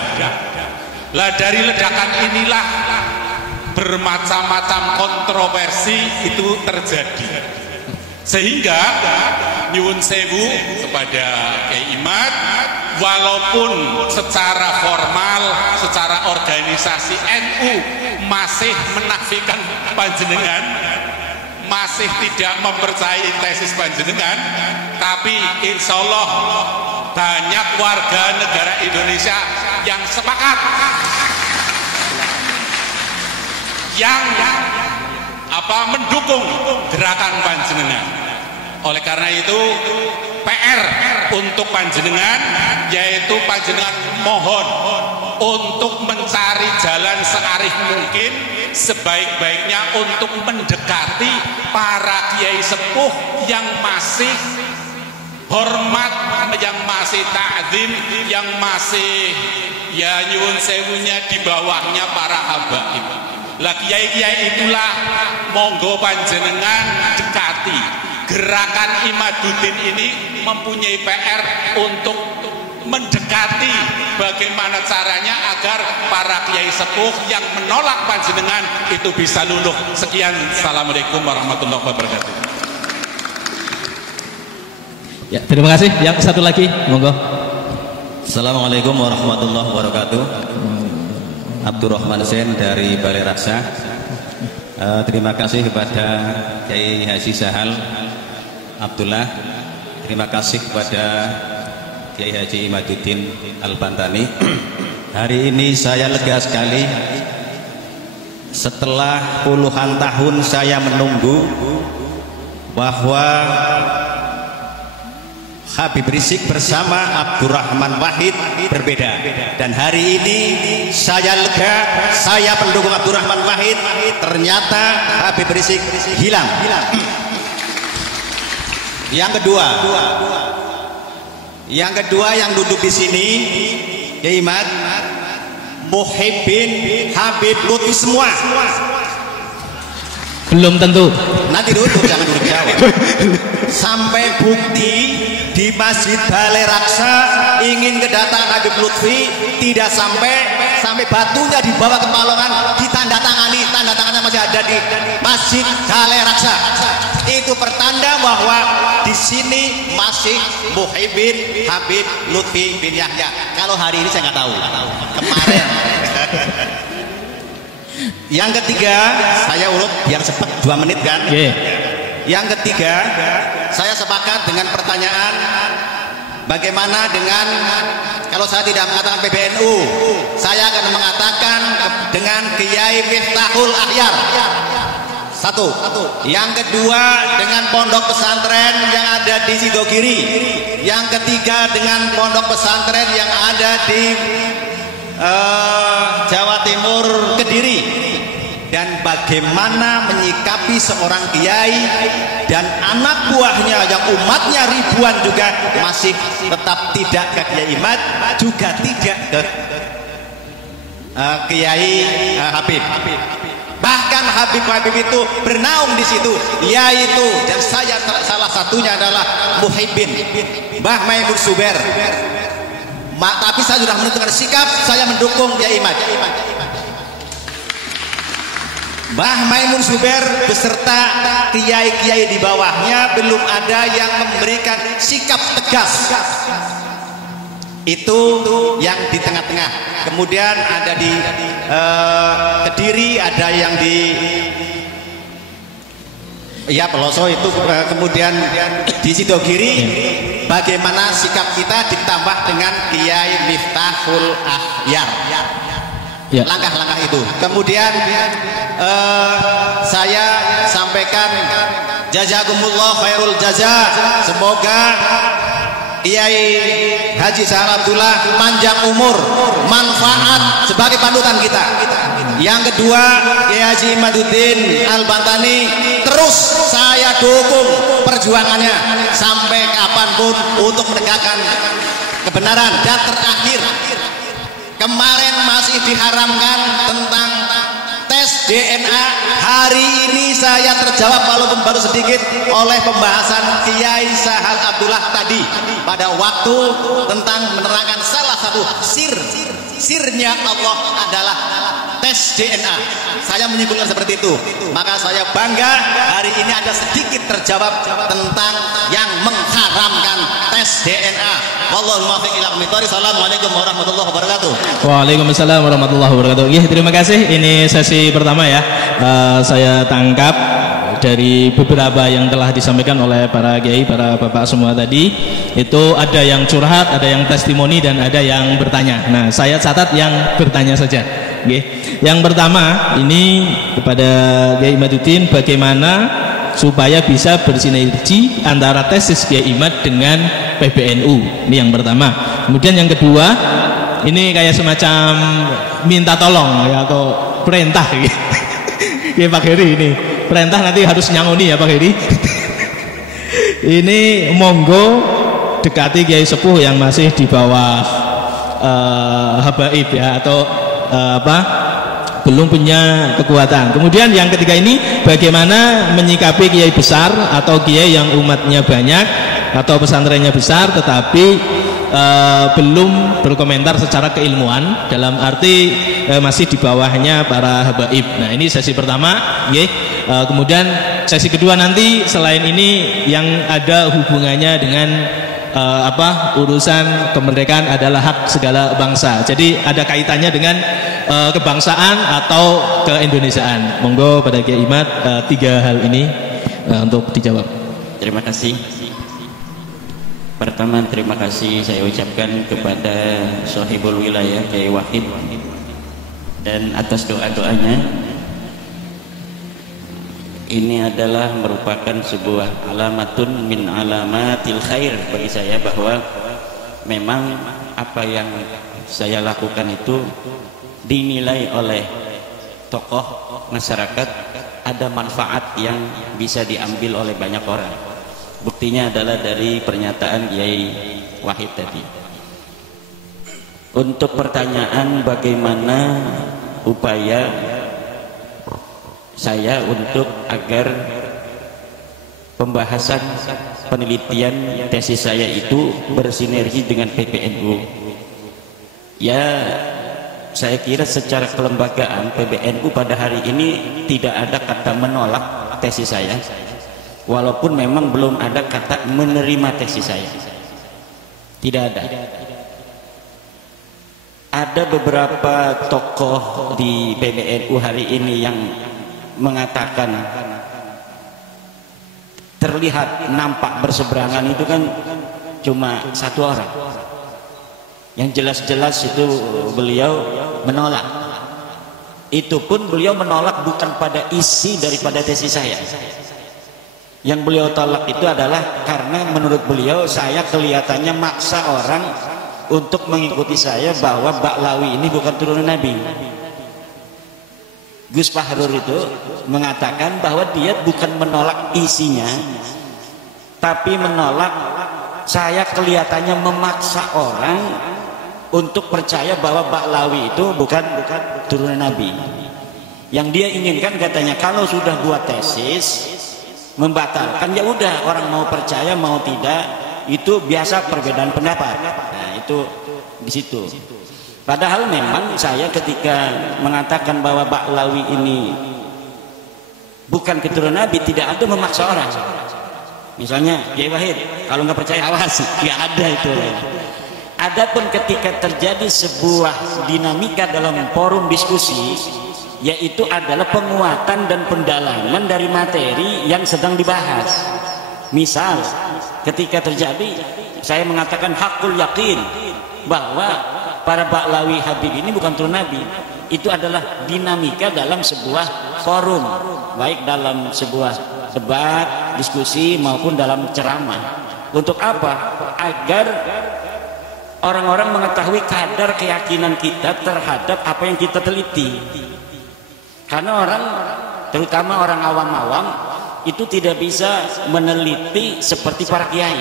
Lah dari ledakan inilah bermacam-macam kontroversi itu terjadi. Sehingga nyuwun sewu kepada Kiai Imad, walaupun secara formal, secara organisasi NU masih menafikan panjenengan, masih tidak mempercayai tesis panjenengan, tapi insya Allah banyak warga negara Indonesia yang sepakat, yang mendukung gerakan panjenengan. Oleh karena itu PR untuk panjenengan, yaitu panjenengan mohon untuk mencari jalan searif mungkin sebaik-baiknya untuk mendekati para kiai sepuh yang masih hormat, yang masih ta'zim, yang masih ya nyuwun sewunya di bawahnya para habaib. Lah kiai-kiai itulah monggo panjenengan dekati. Gerakan Imaduddin ini mempunyai PR untuk mendekati bagaimana caranya agar para kiai sepuh yang menolak panjenengan itu bisa luluh. Sekian, assalamualaikum warahmatullahi wabarakatuh. Ya, terima kasih. Yang satu lagi, monggo. Assalamualaikum warahmatullahi wabarakatuh. Abdurrahman Sen dari Balai Raksa. Terima kasih kepada Kiai Haji Sahal Abdullah. Terima kasih kepada Kiai Haji Imaduddin Al-Bantani. Hari ini saya lega sekali. Setelah puluhan tahun saya menunggu bahwa Habib Rizik bersama Abdurrahman Wahid berbeda, dan hari ini saya lega, saya pendukung Abdurrahman Wahid, ternyata Habib Rizik hilang. Yang kedua yang duduk di sini, ya Imad, Muhibbin, Habib Lutfi semua. Belum tentu. Nanti duduk, jangan duduk jawab. Sampai bukti di Masjid Balai Raksa ingin kedatangan Habib Lutfi, tidak sampai batunya dibawa ke Palongan, ditandatangani, tanda tangannya masih ada di Masjid Balai Raksa. Itu pertanda bahwa di sini masih Muhibbin Habib Lutfi bin Yahya. Kalau hari ini saya nggak tahu. Kemarin. Yang ketiga, saya urut biar cepat 2 menit kan. Yang ketiga, saya sepakat dengan pertanyaan bagaimana dengan, kalau saya tidak mengatakan PBNU, saya akan mengatakan dengan Kiai Miftahul Ahyar. Satu. Yang kedua dengan pondok pesantren yang ada di Sidogiri. Yang ketiga dengan pondok pesantren yang ada di Jawa Timur, Kediri. Dan bagaimana menyikapi seorang kiai dan anak buahnya yang umatnya ribuan juga masih tetap tidak ke Kiai Imad, juga tidak ke Kiai Habib. Bahkan Habib itu bernaung di situ, yaitu, dan saya salah satunya adalah Muhibbin Mbah Maimun Zubair. Tapi saya sudah menentukan sikap, saya mendukung Kiai Imad. Mbah Maimun Zubair beserta kiai-kiai di bawahnya belum ada yang memberikan sikap tegas. Itu yang di tengah-tengah. Kemudian ada di Kediri, ada yang di Peloso itu, kemudian di Sidogiri. Bagaimana sikap kita ditambah dengan Kiai Miftahul Ahyar. Langkah-langkah itu. Kemudian saya sampaikan jazakumullah khairul jaza. Semoga Kiai Haji Sahal Abdullah panjang umur, manfaat sebagai panutan kita. Yang kedua, Kiai Haji Imaduddin Al-Bantani, terus saya dukung perjuangannya sampai kapanpun untuk menegakkan kebenaran. Dan terakhir, kemarin masih diharamkan tentang tes DNA. Hari ini saya terjawab walaupun baru sedikit oleh pembahasan Kiai Sahal Abdullah tadi pada waktu tentang menerangkan salah satu sirnya Allah adalah tes DNA. Saya menyimpulkan seperti itu. Maka saya bangga hari ini ada sedikit terjawab tentang yang mengharamkan tes DNA. Wallahu muwaffiq ila aqwamit thoriq. Assalamualaikum warahmatullahi wabarakatuh. Waalaikumsalam warahmatullahi wabarakatuh. Ya, terima kasih. Ini sesi pertama ya. Saya tangkap dari beberapa yang telah disampaikan oleh para kiai, para bapak semua tadi, itu ada yang curhat, ada yang testimoni, dan ada yang bertanya. Nah, saya catat yang bertanya saja. Yang pertama ini kepada Kiai Imaduddin, bagaimana supaya bisa bersinergi antara tesis Kiai Imad dengan PBNU. Ini yang pertama. Kemudian yang kedua, ini kayak semacam minta tolong ya, atau perintah gitu. Ya Pak Heri, ini perintah nanti harus nyangoni ya Pak Heri. Ini monggo dekati Kiai Sepuh yang masih di bawah habaib ya, atau belum punya kekuatan. Kemudian yang ketiga ini, bagaimana menyikapi kiai besar atau kiai yang umatnya banyak atau pesantrennya besar tetapi belum berkomentar secara keilmuan, dalam arti masih di bawahnya para habaib. Nah, ini sesi pertama. Kemudian sesi kedua nanti selain ini yang ada hubungannya dengan urusan kemerdekaan adalah hak segala bangsa. Jadi ada kaitannya dengan kebangsaan atau keindonesiaan. Monggo pada Kiai Imad tiga hal ini untuk dijawab. Terima kasih. Pertama, terima kasih saya ucapkan kepada Sohibul Wilayah Kiai Wahid dan atas doa-doanya. Ini adalah merupakan sebuah alamatun min alamatil khair bagi saya, bahwa memang apa yang saya lakukan itu dinilai oleh tokoh masyarakat ada manfaat yang bisa diambil oleh banyak orang. Buktinya adalah dari pernyataan Kiai Wahid tadi. Untuk pertanyaan bagaimana upaya saya untuk agar pembahasan penelitian tesis saya itu bersinergi dengan PBNU, ya saya kira secara kelembagaan PBNU pada hari ini tidak ada kata menolak tesis saya, walaupun memang belum ada kata menerima tesis saya. Tidak ada. Ada beberapa tokoh di PBNU hari ini yang mengatakan terlihat nampak berseberangan itu kan cuma satu orang. Yang jelas-jelas itu beliau menolak. Itu pun beliau menolak bukan pada isi daripada tesis saya. Yang beliau tolak itu adalah karena menurut beliau saya kelihatannya maksa orang untuk mengikuti saya, bahwa Baklawi ini bukan turunan Nabi. Gus Fahrur itu mengatakan bahwa dia bukan menolak isinya, tapi menolak saya kelihatannya memaksa orang untuk percaya bahwa Baklawi itu bukan turunan Nabi. Yang dia inginkan katanya kalau sudah buat tesis membatalkan, ya udah, orang mau percaya mau tidak itu biasa perbedaan pendapat. Nah, itu di situ. Padahal memang saya ketika mengatakan bahwa Baklawi ini bukan keturunan Nabi, tidak ada memaksa orang. Misalnya Kiai Wahid, kalau nggak percaya awas, nggak ada itu. Adapun ketika terjadi sebuah dinamika dalam forum diskusi, yaitu adalah penguatan dan pendalaman dari materi yang sedang dibahas. Misal ketika terjadi saya mengatakan hakul yakin bahwa para Baklawi Habib ini bukan turunan Nabi, itu adalah dinamika dalam sebuah forum, baik dalam sebuah debat, diskusi maupun dalam ceramah. Untuk apa? Agar orang-orang mengetahui kadar keyakinan kita terhadap apa yang kita teliti. Karena orang, terutama orang awam-awam, itu tidak bisa meneliti seperti para kiai.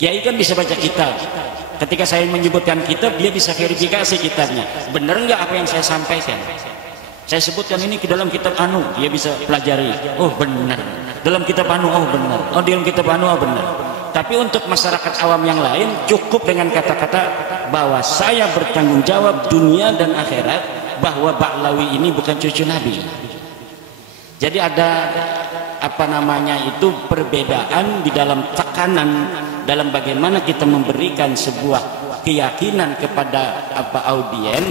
Kiai kan bisa baca kitab. Ketika saya menyebutkan kitab, dia bisa verifikasi kitabnya. Benar nggak apa yang saya sampaikan? Saya sebutkan ini ke dalam kitab anu, dia bisa pelajari. Oh benar. Dalam kitab anu, oh benar. Oh dalam kitab anu, oh benar. Tapi untuk masyarakat awam yang lain, cukup dengan kata-kata bahwa saya bertanggung jawab dunia dan akhirat bahwa Ba'lawi ini bukan cucu Nabi. Jadi ada apa namanya itu perbedaan di dalam tekanan dalam bagaimana kita memberikan sebuah keyakinan kepada audien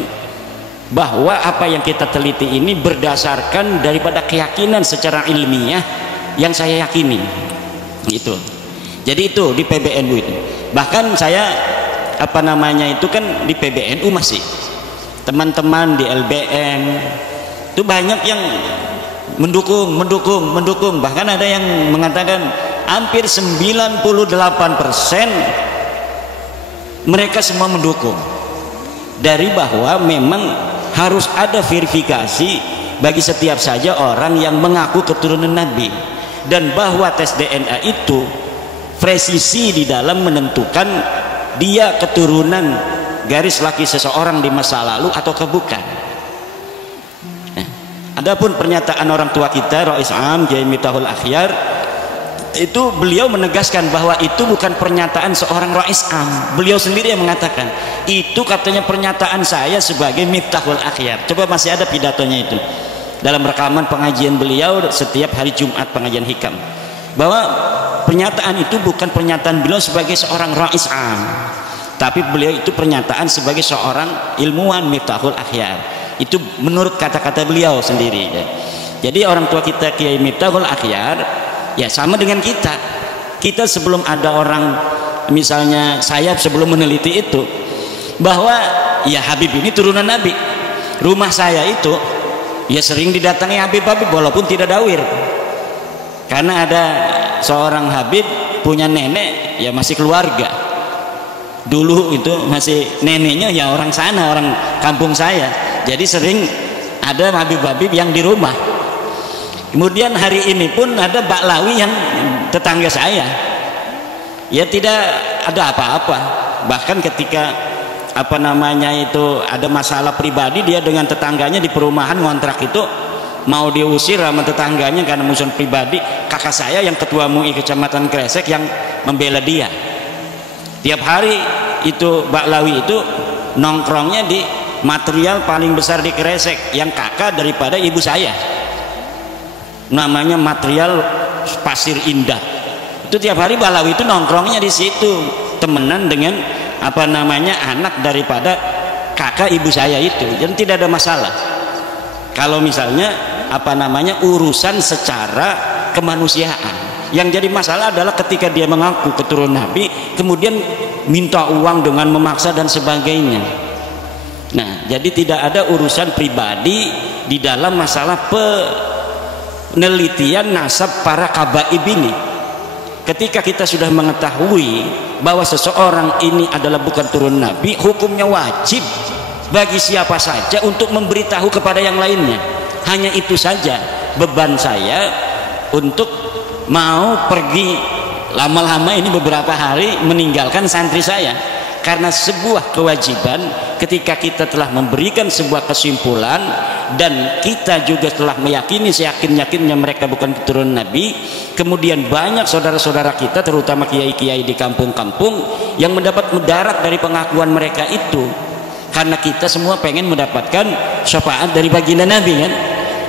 bahwa apa yang kita teliti ini berdasarkan daripada keyakinan secara ilmiah yang saya yakini gitu. Jadi itu di PBNU itu. Bahkan saya apa namanya itu kan di PBNU masih teman-teman di LBM itu banyak yang mendukung, bahkan ada yang mengatakan hampir 98% mereka semua mendukung dari bahwa memang harus ada verifikasi bagi setiap saja orang yang mengaku keturunan Nabi, dan bahwa tes DNA itu presisi di dalam menentukan dia keturunan garis laki seseorang di masa lalu atau bukan. Adapun pernyataan orang tua kita Rais Am Kiai Miftahul Akhyar itu beliau menegaskan bahwa itu bukan pernyataan seorang Rais Am, beliau sendiri yang mengatakan itu katanya pernyataan saya sebagai Miftahul Akhyar. Coba masih ada pidatonya itu dalam rekaman pengajian beliau setiap hari Jumat pengajian hikam, bahwa pernyataan itu bukan pernyataan beliau sebagai seorang Rais Am, tapi beliau itu pernyataan sebagai seorang ilmuwan Miftahul Akhyar. Itu menurut kata-kata beliau sendiri ya. Jadi orang tua kita Kiai Miftahul Akhyar ya sama dengan kita sebelum ada orang, misalnya saya sebelum meneliti itu bahwa ya Habib ini turunan Nabi, rumah saya itu ya sering didatangi Habib-Habib walaupun tidak dawir, karena ada seorang Habib punya nenek ya masih keluarga, dulu itu masih neneknya ya orang sana, orang kampung saya, jadi sering ada Habib-Habib yang di rumah. Kemudian hari ini pun ada Ba'lawi yang tetangga saya ya tidak ada apa-apa, bahkan ketika apa namanya itu ada masalah pribadi dia dengan tetangganya di perumahan ngontrak itu mau diusir sama tetangganya karena musuh pribadi, kakak saya yang ketua MUI Kecamatan Kresek yang membela dia. Tiap hari itu Ba'lawi itu nongkrongnya di material paling besar di Kresek yang kakak daripada ibu saya, namanya material Pasir Indah. Itu tiap hari Ba'lawi itu nongkrongnya di situ, temenan dengan apa namanya anak daripada kakak ibu saya itu, jadi tidak ada masalah. Kalau misalnya apa namanya urusan secara kemanusiaan, yang jadi masalah adalah ketika dia mengaku keturunan Nabi kemudian minta uang dengan memaksa dan sebagainya. Nah, jadi tidak ada urusan pribadi di dalam masalah penelitian nasab para kabaib ini. Ketika kita sudah mengetahui bahwa seseorang ini adalah bukan turun Nabi, hukumnya wajib bagi siapa saja untuk memberitahu kepada yang lainnya. Hanya itu saja beban saya untuk mau pergi lama-lama ini beberapa hari meninggalkan santri saya, karena sebuah kewajiban ketika kita telah memberikan sebuah kesimpulan dan kita juga telah meyakini seyakin-yakinnya mereka bukan keturunan Nabi, kemudian banyak saudara-saudara kita terutama kiai-kiai di kampung-kampung yang mendapat mudarat dari pengakuan mereka itu, karena kita semua pengen mendapatkan syafaat dari baginda Nabi kan,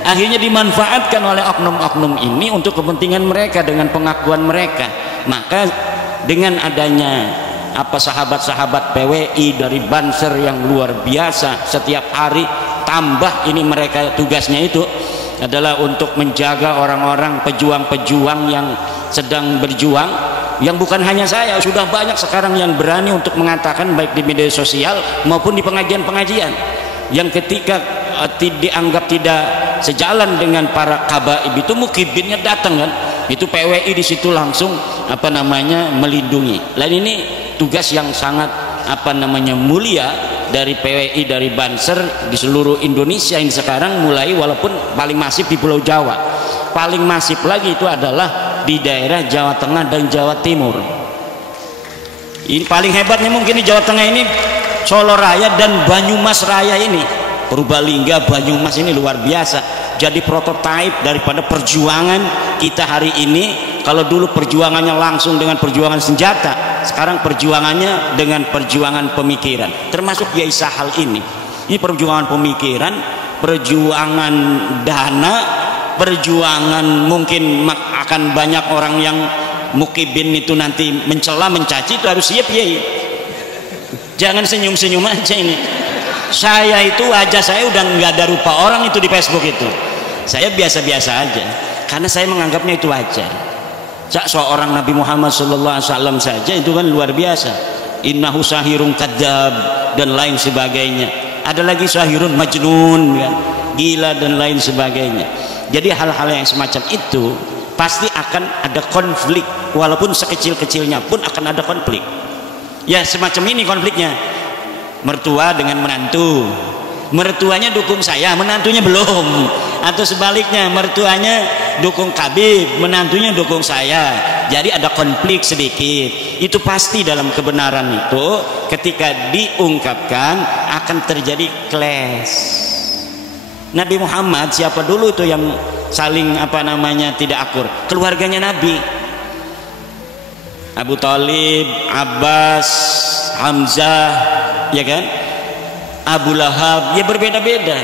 akhirnya dimanfaatkan oleh oknum-oknum ini untuk kepentingan mereka dengan pengakuan mereka. Maka dengan adanya sahabat-sahabat PWI dari Banser yang luar biasa setiap hari, tambah ini mereka tugasnya itu adalah untuk menjaga orang-orang pejuang-pejuang yang sedang berjuang, yang bukan hanya saya, sudah banyak sekarang yang berani untuk mengatakan baik di media sosial maupun di pengajian-pengajian yang ketika dianggap tidak sejalan dengan para kabaib itu mukibinnya datang kan, itu PWI di situ langsung melindungi. Lain ini tugas yang sangat mulia dari PWI dari Banser di seluruh Indonesia ini sekarang, mulai walaupun paling masif di Pulau Jawa, paling masif lagi itu adalah di daerah Jawa Tengah dan Jawa Timur. Ini paling hebatnya mungkin di Jawa Tengah ini Solo Raya dan Banyumas Raya ini, Purbalingga, Banyumas ini luar biasa. Jadi prototipe daripada perjuangan kita hari ini. Kalau dulu perjuangannya langsung dengan perjuangan senjata, sekarang perjuangannya dengan perjuangan pemikiran. Termasuk Kiai Sahal ini Ini perjuangan pemikiran, perjuangan dana, perjuangan mungkin akan banyak orang yang mukibin itu nanti mencela, mencaci, itu harus siap ya. Jangan senyum-senyum aja ini. Saya itu wajah saya udah nggak ada rupa orang itu di Facebook itu. Saya biasa-biasa aja karena saya menganggapnya itu wajar. Seorang Nabi Muhammad SAW saja itu kan luar biasa. Innahu sahirun kadzab dan lain sebagainya. Ada lagi sahirun majnun kan, gila dan lain sebagainya. Jadi hal-hal yang semacam itu pasti akan ada konflik, walaupun sekecil-kecilnya pun akan ada konflik. Ya semacam ini konfliknya. Mertua dengan menantu, mertuanya dukung saya, menantunya belum, atau sebaliknya mertuanya dukung Kabib, menantunya dukung saya. Jadi ada konflik sedikit. Itu pasti dalam kebenaran itu ketika diungkapkan akan terjadi clash. Nabi Muhammad siapa dulu itu yang saling tidak akur? Keluarganya Nabi. Abu Thalib, Abbas, Hamzah, ya kan? Abu Lahab, ya berbeda-beda.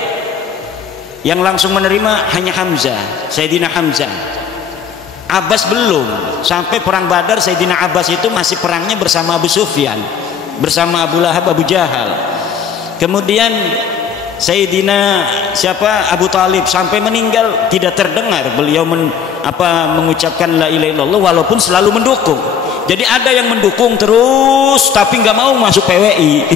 Yang langsung menerima hanya Hamzah, Sayyidina Hamzah. Abbas belum. Sampai perang Badar Sayyidina Abbas itu masih perangnya bersama Abu Sufyan, bersama Abu Lahab, Abu Jahal. Kemudian Sayyidina Abu Thalib sampai meninggal tidak terdengar beliau mengucapkan la ilaha illallah walaupun selalu mendukung. Jadi ada yang mendukung terus tapi nggak mau masuk PWI.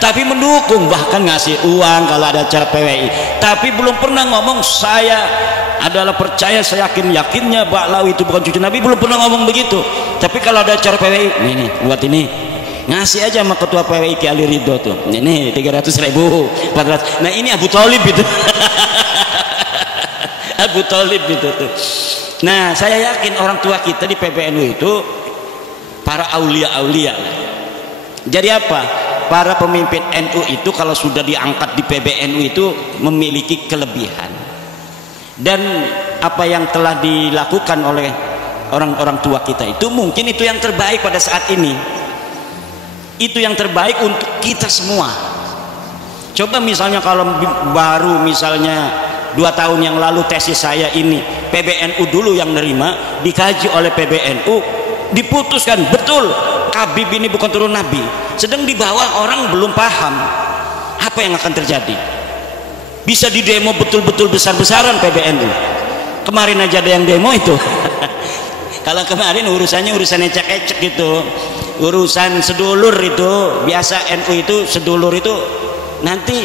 Tapi mendukung, bahkan ngasih uang kalau ada acara PWI. Tapi belum pernah ngomong saya adalah percaya, saya yakinnya Baklawi itu bukan cucu Nabi, belum pernah ngomong begitu. Tapi kalau ada acara PWI, nih buat ini ngasih aja sama ketua PWI Ki Ali Ridho tuh. Ini 300.000, 400. Nah ini Abu Thalib itu. Abu Thalib itu tuh. Nah saya yakin orang tua kita di PBNU itu para aulia-aulia. Jadi apa? Para pemimpin NU itu kalau sudah diangkat di PBNU itu memiliki kelebihan. Dan apa yang telah dilakukan oleh orang-orang tua kita itu mungkin itu yang terbaik pada saat ini. Itu yang terbaik untuk kita semua. Coba misalnya kalau baru misalnya 2 tahun yang lalu tesis saya ini PBNU dulu yang nerima, dikaji oleh PBNU, diputuskan betul Habib ini bukan turun Nabi. Sedang di bawah orang belum paham. Apa yang akan terjadi? Bisa di demo betul-betul besar-besaran PBNU. Kemarin aja ada yang demo itu. Kalau kemarin urusan ecek-ecek gitu, urusan sedulur itu biasa NU itu sedulur itu nanti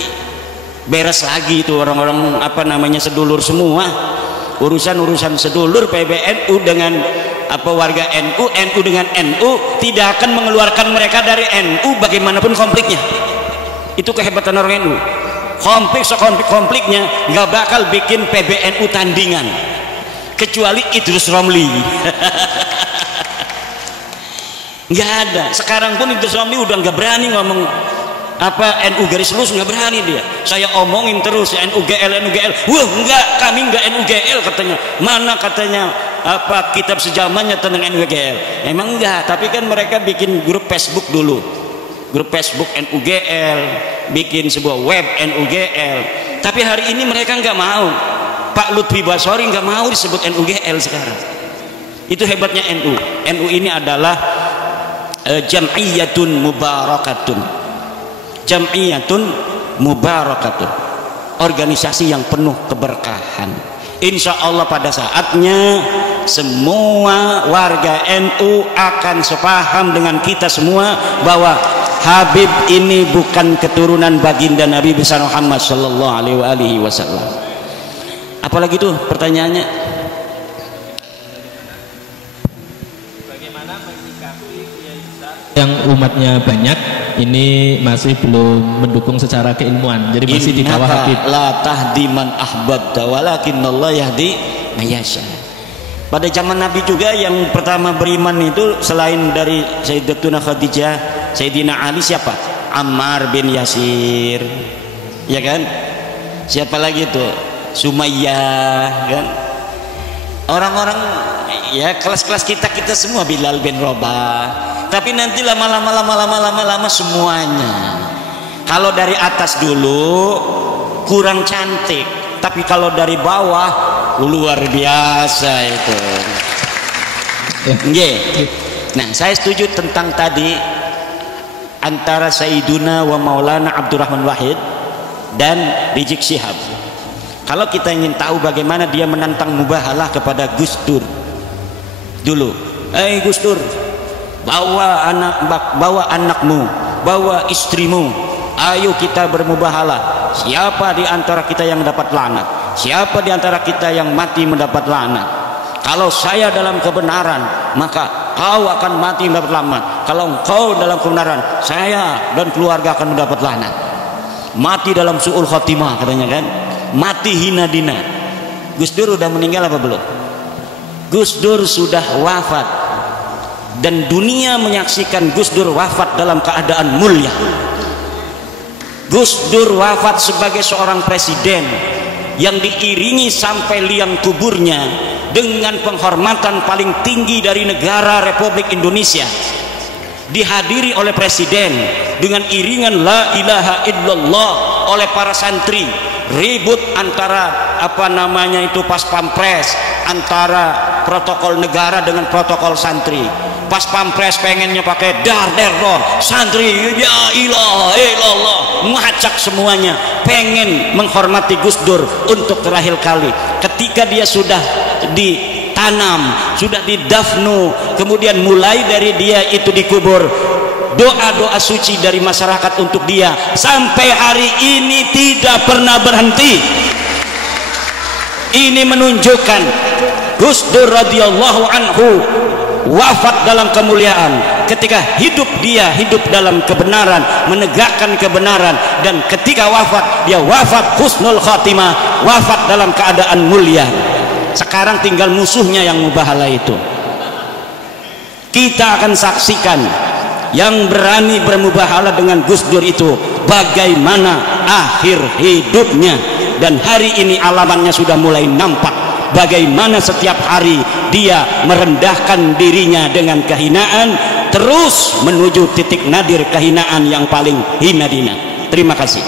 beres lagi itu orang-orang sedulur semua. Urusan sedulur PBNU dengan warga NU, NU dengan NU tidak akan mengeluarkan mereka dari NU bagaimanapun konfliknya. Itu kehebatan orang NU. Konfliknya nggak bakal bikin PBNU tandingan kecuali Idrus Romli. Nggak ada. Sekarang pun Idrus Romli udah nggak berani ngomong NU garis lurus, nggak berani dia. Saya omongin terus NU GL. Wah enggak, kami enggak NU GL katanya. Mana katanya kitab sejamannya tentang NU GL. Emang enggak, tapi kan mereka bikin grup Facebook dulu. Grup Facebook NU GL, bikin sebuah web NU GL. Tapi hari ini mereka nggak mau. Pak Lutfi Basori nggak mau disebut NU GL sekarang. Itu hebatnya NU. NU ini adalah jam'iyatun mubarakatun. Jam'iyatun mubarakatun, organisasi yang penuh keberkahan. Insya Allah pada saatnya semua warga NU akan sepaham dengan kita semua bahwa Habib ini bukan keturunan baginda Nabi besar Muhammad sallallahu alaihi wasallam. Apalagi tuh pertanyaannya? Bagaimana menyikapi kiai besar yang umatnya banyak ini masih belum mendukung secara keilmuan, jadi masih di bawah Habib. La tahdi man ahbabta walakinallah yahdi mayasha. Pada zaman Nabi juga yang pertama beriman itu selain dari Sayyidatuna Khadijah, Sayyidina Ali siapa? Ammar bin Yasir, ya kan? Siapa lagi tuh? Sumayyah, kan? Orang-orang ya kelas-kelas kita semua, Bilal bin Rabah. Tapi nanti lama-lama semuanya. Kalau dari atas dulu kurang cantik, tapi kalau dari bawah luar biasa itu. Nah, saya setuju tentang tadi antara Sayyiduna wa Maulana Abdurrahman Wahid dan Rizik Syihab. Kalau kita ingin tahu bagaimana dia menantang mubahalah kepada Gus Dur dulu, Gus Dur, bawa anakmu, bawa istrimu, ayo kita bermubahalah. Siapa di antara kita yang dapat laknat? Siapa di antara kita yang mati mendapat laknat? Kalau saya dalam kebenaran, maka kau akan mati mendapat laknat. Kalau engkau dalam kebenaran, saya dan keluarga akan mendapat laknat. Mati dalam su'ul khotimah katanya kan, mati hina dina. Gus Dur udah meninggal apa belum? Gus Dur sudah wafat, dan dunia menyaksikan Gus Dur wafat dalam keadaan mulia. Gus Dur wafat sebagai seorang presiden yang diiringi sampai liang kuburnya dengan penghormatan paling tinggi dari negara Republik Indonesia, dihadiri oleh presiden dengan iringan la ilaha illallah oleh para santri. Ribut antara pas pampres, antara protokol negara dengan protokol santri. Pas pampres pengennya pakai dar der dor, santri ya ilaha illallah, ngacak semuanya, pengen menghormati Gus Dur untuk terakhir kali. Ketika dia sudah ditanam, sudah didafnu, kemudian mulai dari dia itu dikubur, doa-doa suci dari masyarakat untuk dia sampai hari ini tidak pernah berhenti. Ini menunjukkan Gus Dur radhiyallahu anhu wafat dalam kemuliaan. Ketika hidup dia hidup dalam kebenaran, menegakkan kebenaran, dan ketika wafat dia wafat husnul khatimah, wafat dalam keadaan mulia. Sekarang tinggal musuhnya yang mubahalah itu. Kita akan saksikan yang berani bermubahalah dengan Gus Dur itu bagaimana akhir hidupnya, dan hari ini alamannya sudah mulai nampak. Bagaimana setiap hari dia merendahkan dirinya dengan kehinaan, terus menuju titik nadir kehinaan yang paling hina dina. Terima kasih.